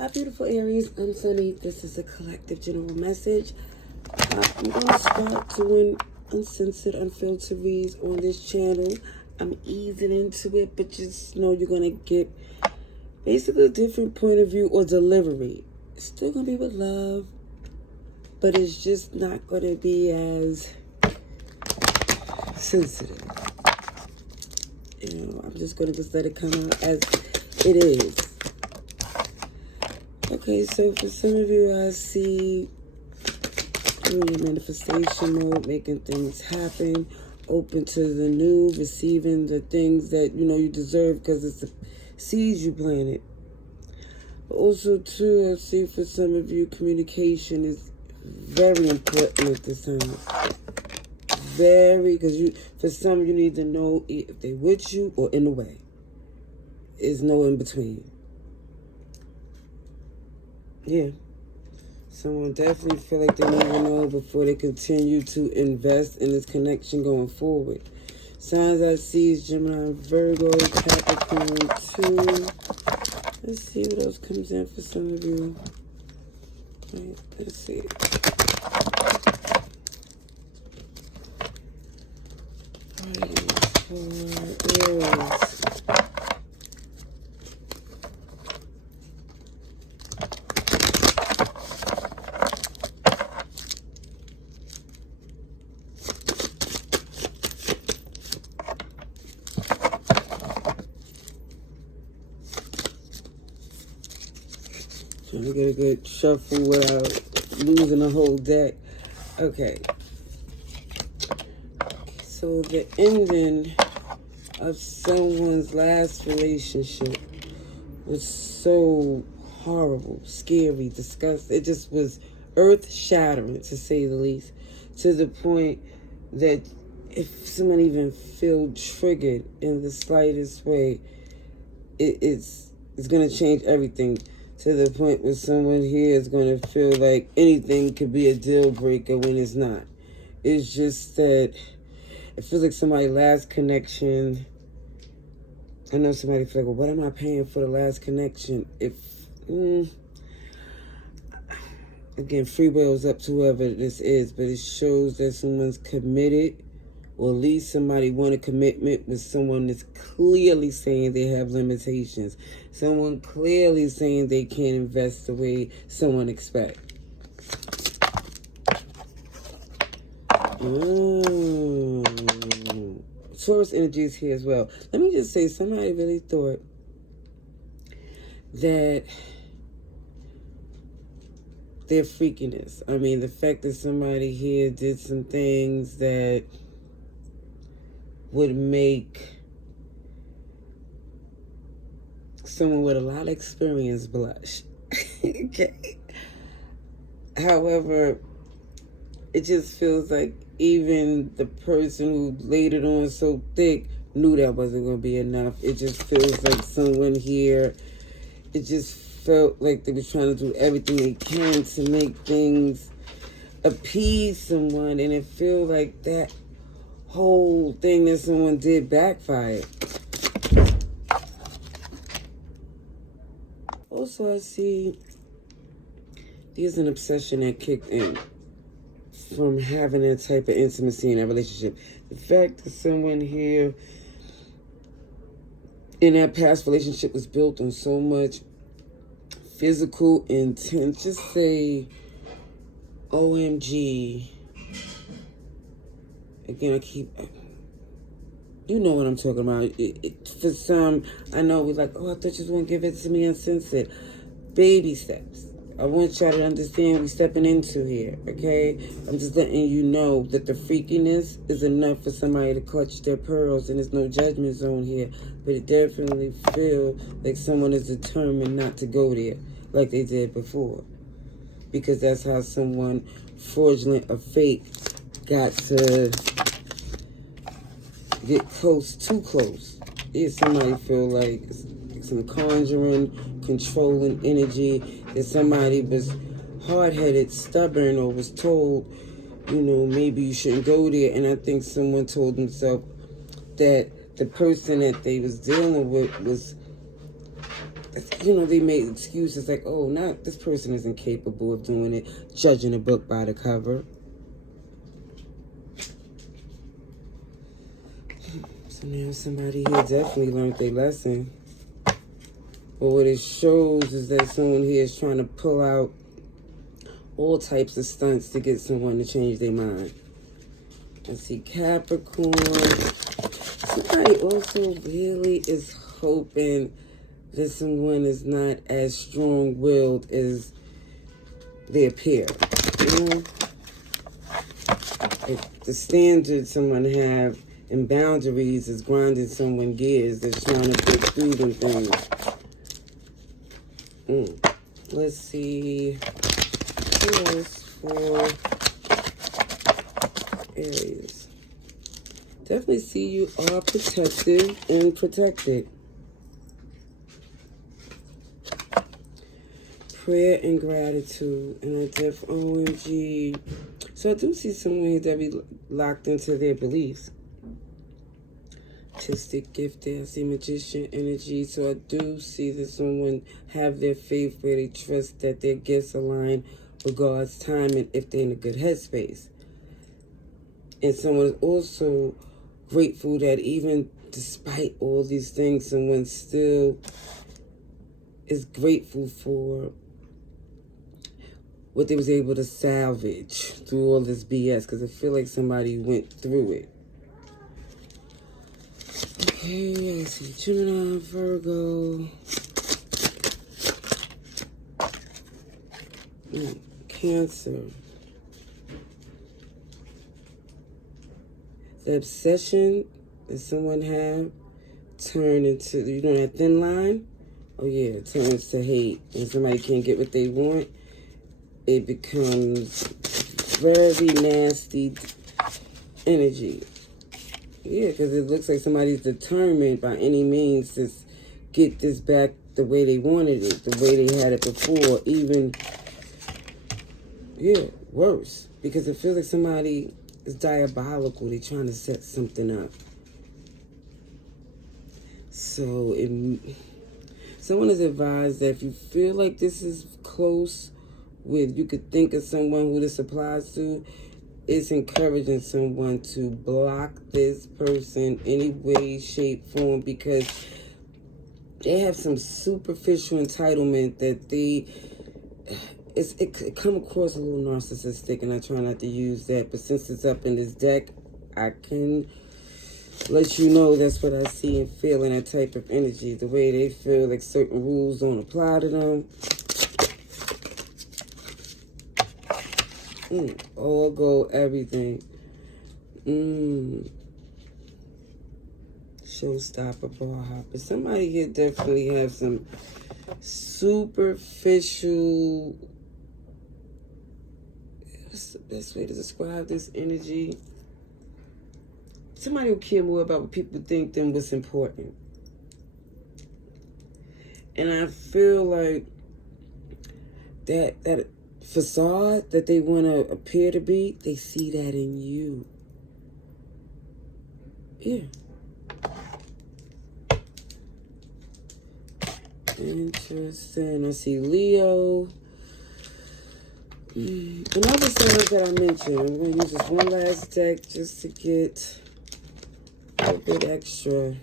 Hi, beautiful Aries. I'm Sunny. This is a collective general message. I'm going to start doing uncensored, unfiltered reads on this channel. I'm easing into it, but just know you're going to get basically a different point of view or delivery. It's still going to be with love, but it's just not going to be as sensitive. I'm just going to just let it come out as it is. Okay, so for some of you, I see you're in manifestation mode, making things happen, open to the new, receiving the things that you deserve because it's the seeds you planted. But also, too, I see for some of you, communication is very important at this time. Because for some, you need to know if they're with you or in the way. There's no in between. Yeah. Someone definitely feel like they need to know before they continue to invest in this connection going forward. Signs I see is Gemini, Virgo, Capricorn, 2. Let's see what else comes in for some of you. Right, let's see. For Aries. Trying to get a good shuffle without losing the whole deck. Okay. So the ending of someone's last relationship was so horrible, scary, disgusting. It just was earth-shattering, to say the least, to the point that if someone even feel triggered in the slightest way, it's going to change everything, to the point where someone here is going to feel like anything could be a deal breaker when it's not. It's just that it feels like somebody's last connection. I know somebody feels like, well, what am I paying for the last connection? Again, free will is up to whoever this is, but it shows that someone's committed, or at least somebody want a commitment with someone that's clearly saying they have limitations. Someone clearly saying they can't invest the way someone expects. Taurus energy is here as well. Let me just say, somebody really thought that their freakiness, the fact that somebody here did some things that would make someone with a lot of experience blush. Okay. However, it just feels like even the person who laid it on so thick knew that wasn't going to be enough. It just feels like someone here, it just felt like they were trying to do everything they can to make things appease someone, and it feels like that whole thing that someone did backfired. Also, I see there's an obsession that kicked in from having that type of intimacy in a relationship. The fact that someone here in that past relationship was built on so much physical intent. Just say, OMG. Again, you know what I'm talking about. For some, I know we're like, oh, I thought you was going to give it to me uncensored. Baby steps. I want y'all to understand what we're stepping into here, okay? I'm just letting you know that the freakiness is enough for somebody to clutch their pearls, and there's no judgment zone here. But it definitely feels like someone is determined not to go there like they did before. Because that's how someone fraudulent or fake got to get close, too close. If somebody feel like some conjuring, controlling energy, that somebody was hard-headed, stubborn, or was told, maybe you shouldn't go there. And I think someone told themselves that the person that they was dealing with was you know, they made excuses like, oh, not this person isn't capable of doing it, judging a book by the cover. So now somebody here definitely learned their lesson. But what it shows is that someone here is trying to pull out all types of stunts to get someone to change their mind. I see Capricorn. Somebody also really is hoping that someone is not as strong-willed as they appear. You know? If the standards someone have and boundaries is grinding someone gears, they're trying to break through them things. Let's see. What else for Aries? Definitely see you are protective and protected. Prayer and gratitude. And I OMG. So I do see someone here that be locked into their beliefs. Artistic, gifted. I see magician energy. So I do see that someone have their faith where they trust that their gifts align with God's timing if they're in a good headspace. And someone is also grateful that even despite all these things, someone still is grateful for what they was able to salvage through all this BS, because I feel like somebody went through it. Okay, I see Gemini, Virgo, Cancer. The obsession that someone have turn into, you know, that thin line? Oh yeah, it turns to hate. When somebody can't get what they want, it becomes very nasty energy. Yeah, because it looks like somebody's determined by any means to get this back the way they wanted it, the way they had it before, even, yeah, worse. Because it feels like somebody is diabolical. They're trying to set something up. So, someone is advised that if you feel like this is close with, you could think of someone who this applies to, it's encouraging someone to block this person any way, shape, form, because they have some superficial entitlement that it come across a little narcissistic, and I try not to use that, but since it's up in this deck, I can let you know that's what I see and feel in that type of energy. The way they feel like certain rules don't apply to them. All go, everything. Showstopper, ball hopper. Somebody here definitely have some superficial. What's the best way to describe this energy? Somebody who care more about what people think than what's important. And I feel like that facade that they want to appear to be, they see that in you. Yeah. Interesting. I see Leo. Another signs that I mentioned. I'm going to use this one last deck just to get a bit extra.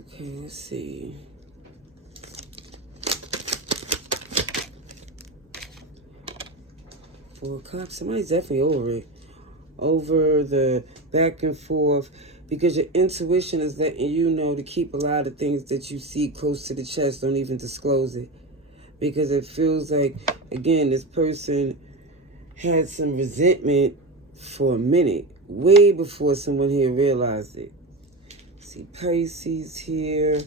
Okay, let's see. Four of Cups. Somebody's definitely over it. Over the back and forth, because your intuition is letting you know to keep a lot of things that you see close to the chest. Don't even disclose it, because it feels like, again, this person had some resentment for a minute, way before someone here realized it. See Pisces here.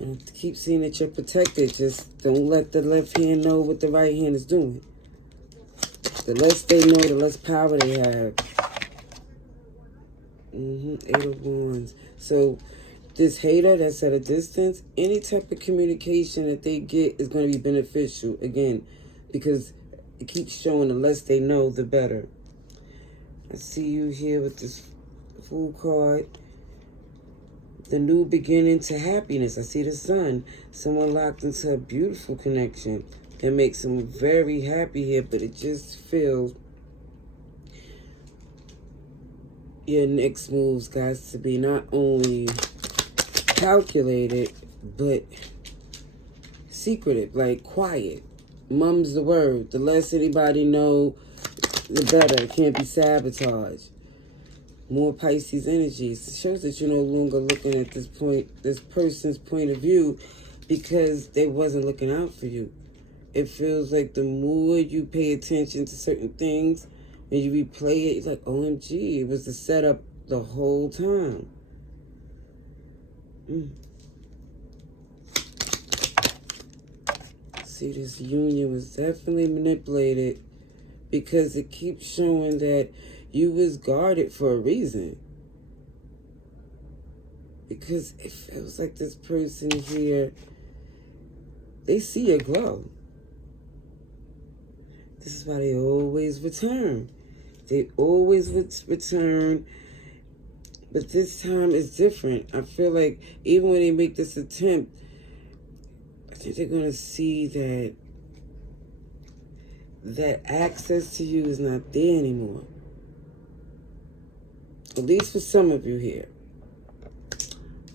And I keep seeing that you're protected. Just don't let the left hand know what the right hand is doing. The less they know, the less power they have. Eight of Wands. So this hater that's at a distance, any type of communication that they get is going to be beneficial. Again, because it keeps showing the less they know, the better. I see you here with this Fool card. The new beginning to happiness. I see the sun. Someone locked into a beautiful connection that makes them very happy here, but it just feels your next moves got to be not only calculated, but secretive, like quiet. Mum's the word. The less anybody know, the better. It can't be sabotaged. More Pisces energies. It shows that you're no longer looking at this person's point of view, because they wasn't looking out for you. It feels like the more you pay attention to certain things, when you replay it, it's like, OMG, it was the setup the whole time. See, this union was definitely manipulated, because it keeps showing that you was guarded for a reason. Because it feels like this person here, they see a glow. This is why they always return. They always return. But this time is different. I feel like even when they make this attempt, I think they're going to see that access to you is not there anymore. At least for some of you here.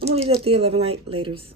I'm going to leave that at the 11 light. Laters.